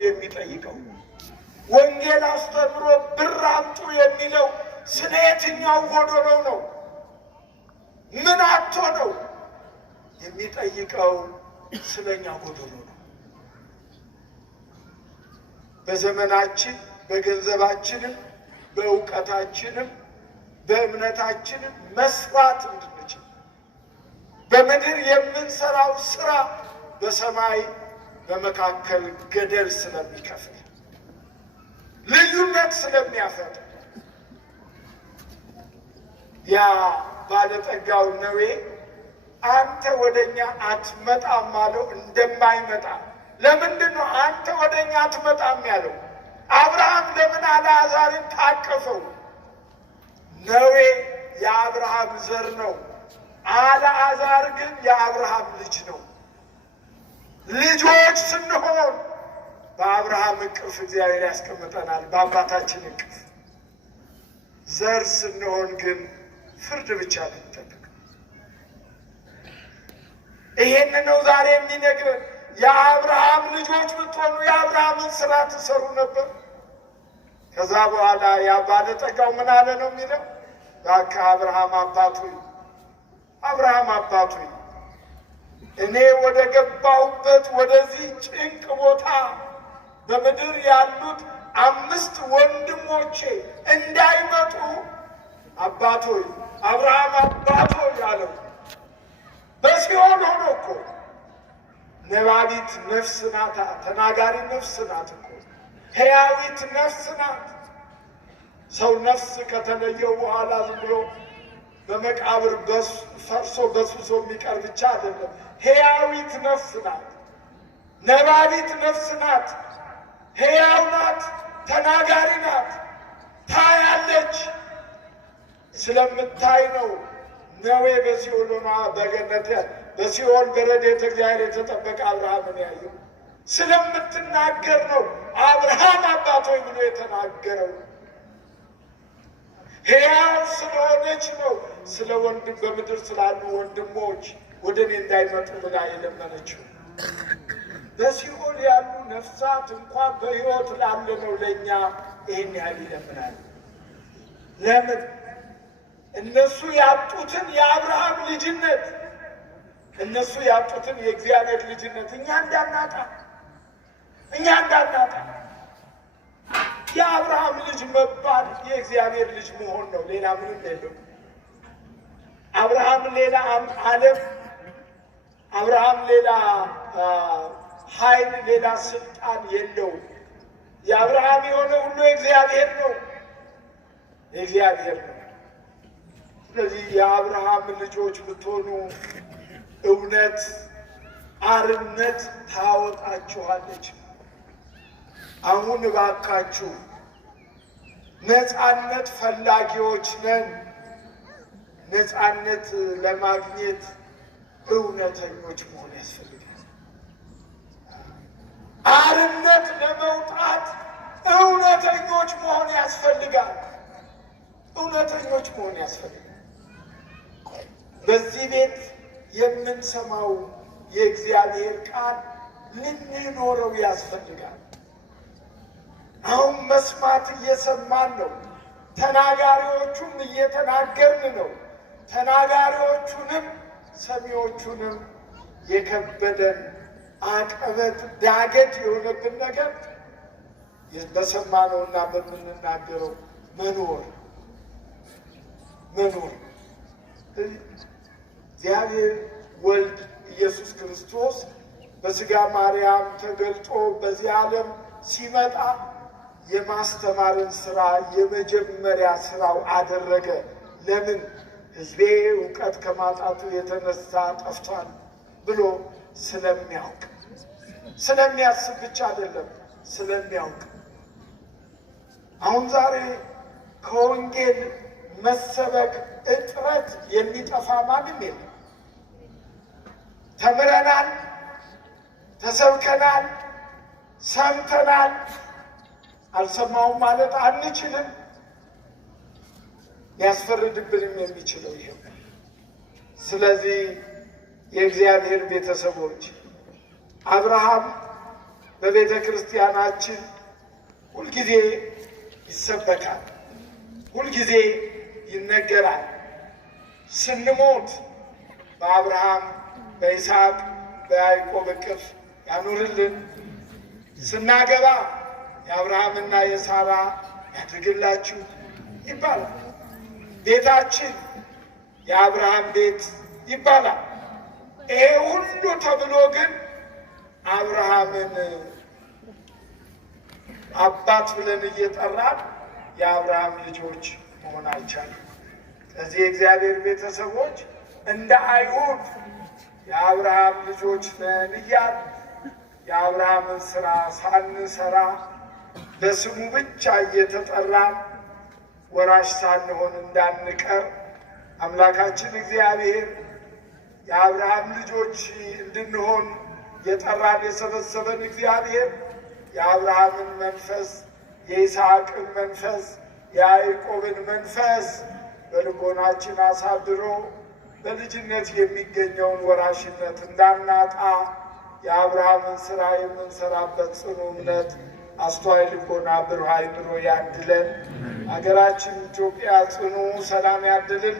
የሚጠይቀው ወንጌል አስተምሮ ብር አምጡ የሚለው ስለ የትኛው ጎዶሎ ነው? ምን አጥቶ ነው የሚጠይቀው? ስለኛ ጎዶሎ ነው። በዘመናችን በገንዘባችንም በእውቀታችንም በእምነታችንም መስራት እንድንችል በምድር የምንሰራው ስራ በሰማይ በመካከል ገደል ስለሚከፍል ልዩነት ስለሚያፈጥር ያ ባለጠጋው ነዌ አንተ ወደኛ አትመጣም አለው። እንደማይመጣ ለምንድን ነው አንተ ወደኛ አትመጣም ያለው? አብርሃም ለምን አልዓዛርን ታቀፈው? ነዌ የአብርሃም ዘር ነው። አልዓዛር ግን የአብርሃም ልጅ ነው። ልጆች ስንሆን በአብርሃም እቅፍ እግዚአብሔር ያስቀምጠናል፣ በአባታችን እቅፍ። ዘር ስንሆን ግን ፍርድ ብቻ ልንጠብቅ። ይሄን ነው ዛሬ የሚነግረን። የአብርሃም ልጆች ብትሆኑ የአብርሃምን ስራ ትሰሩ ነበር። ከዛ በኋላ ያ ባለጠጋው ምን አለ ነው የሚለው? እባክህ አብርሃም አባቱ፣ አብርሃም አባቱ፣ እኔ ወደ ገባሁበት ወደዚህ ጭንቅ ቦታ በምድር ያሉት 5 ወንድሞቼ እንዳይመጡ አባቶ፣ አብርሃም አባቶ ያለው በሲኦል ሆኖ እኮ ነባቢት ነፍስ ናት፣ ተናጋሪ ነፍስ ናት እኮ፣ ሕያዊት ነፍስ ናት። ሰው ነፍስ ከተለየው በኋላ ዝም ብሎ በመቃብር ፈርሶ በስብሶ የሚቀር ብቻ አይደለም። ሕያዊት ነፍስ ናት፣ ነባቢት ነፍስ ናት፣ ሕያው ናት፣ ተናጋሪ ናት፣ ታያለች። ስለምታይ ነው ነዌ በሲኦል ሆና በገነት በሲኦል በረድኤተ እግዚአብሔር የተጠበቀ አብርሃምን ያየው። ስለምትናገር ነው አብርሃም አባቶይ ብሎ የተናገረው። ሕያው ስለሆነች ነው ስለ ወንድም በምድር ስላሉ ወንድሞች ወደ እኔ እንዳይመጡ ብላ የለመነችው። በሲኦል ያሉ ነፍሳት እንኳን በሕይወት ላለ ነው ለእኛ ይህን ያህል ይለምናል። ለምን? እነሱ ያጡትን የአብርሃም ልጅነት፣ እነሱ ያጡትን የእግዚአብሔር ልጅነት እኛ እንዳናጣ የአብርሃም ልጅ መባል የእግዚአብሔር ልጅ መሆን ነው። ሌላ ምንም የለው። አብርሃም ሌላ ዓለም፣ አብርሃም ሌላ ኃይል፣ ሌላ ስልጣን የለውም። የአብርሃም የሆነ ሁሉ የእግዚአብሔር ነው፣ የእግዚአብሔር ነው። ስለዚህ የአብርሃም ልጆች ብትሆኑ እውነት አርነት ታወጣችኋለች። አሁን እባካችሁ ነፃነት ፈላጊዎች ነን። ነፃነት ለማግኘት እውነተኞች መሆን ያስፈልጋል። አርነት ለመውጣት እውነተኞች መሆን ያስፈልጋል። እውነተኞች መሆን ያስፈልጋል። በዚህ ቤት የምንሰማው የእግዚአብሔር ቃል ልንኖረው ያስፈልጋል። አሁን መስማት እየሰማን ነው። ተናጋሪዎቹም እየተናገርን ነው። ተናጋሪዎቹንም ሰሚዎቹንም የከበደን አቀበት ዳገት የሆነብን ነገር በሰማነውና በምንናገረው መኖር እግዚአብሔር ወልድ ኢየሱስ ክርስቶስ በሥጋ ማርያም ተገልጦ በዚህ ዓለም ሲመጣ የማስተማርን ስራ የመጀመሪያ ስራው አደረገ። ለምን? ሕዝቤ እውቀት ከማጣቱ የተነሳ ጠፍቷል ብሎ ስለሚያውቅ፣ ስለሚያስብ ብቻ አይደለም፣ ስለሚያውቅ። አሁን ዛሬ ከወንጌል መሰበክ እጥረት የሚጠፋ ማንም የለም። ተምረናል፣ ተሰብከናል፣ ሰምተናል። አልሰማውም ማለት አንችልም። ሊያስፈርድብንም የሚችለው ይሄው። ስለዚህ የእግዚአብሔር ቤተሰቦች አብርሃም በቤተ ክርስቲያናችን ሁልጊዜ ይሰበካል፣ ሁልጊዜ ይነገራል። ስንሞት በአብርሃም በይስሐቅ በያዕቆብ እቅፍ ያኑርልን፣ ስናገባ የአብርሃምና የሳራ ያድርግላችሁ ይባላል። ቤታችን የአብርሃም ቤት ይባላል። ይሄ ሁሉ ተብሎ ግን አብርሃምን አባት ብለን እየጠራን የአብርሃም ልጆች መሆን አልቻለም። ስለዚህ የእግዚአብሔር ቤተሰቦች እንደ አይሁድ የአብርሃም ልጆች ነን እያል የአብርሃምን ስራ ሳንሰራ በስሙ ብቻ እየተጠራን ወራሽ ሳንሆን እንዳንቀር አምላካችን እግዚአብሔር የአብርሃም ልጆች እንድንሆን የጠራን የሰበሰበን እግዚአብሔር የአብርሃምን መንፈስ፣ የይስሐቅን መንፈስ፣ የያዕቆብን መንፈስ በልቦናችን አሳድሮ በልጅነት የሚገኘውን ወራሽነት እንዳናጣ የአብርሃምን ስራ የምንሰራበት ጽኑ እምነት፣ አስተዋይ ልቦና፣ ብሩህ አእምሮ ያድለን። ሀገራችን ኢትዮጵያ ጽኑ ሰላም ያድልን።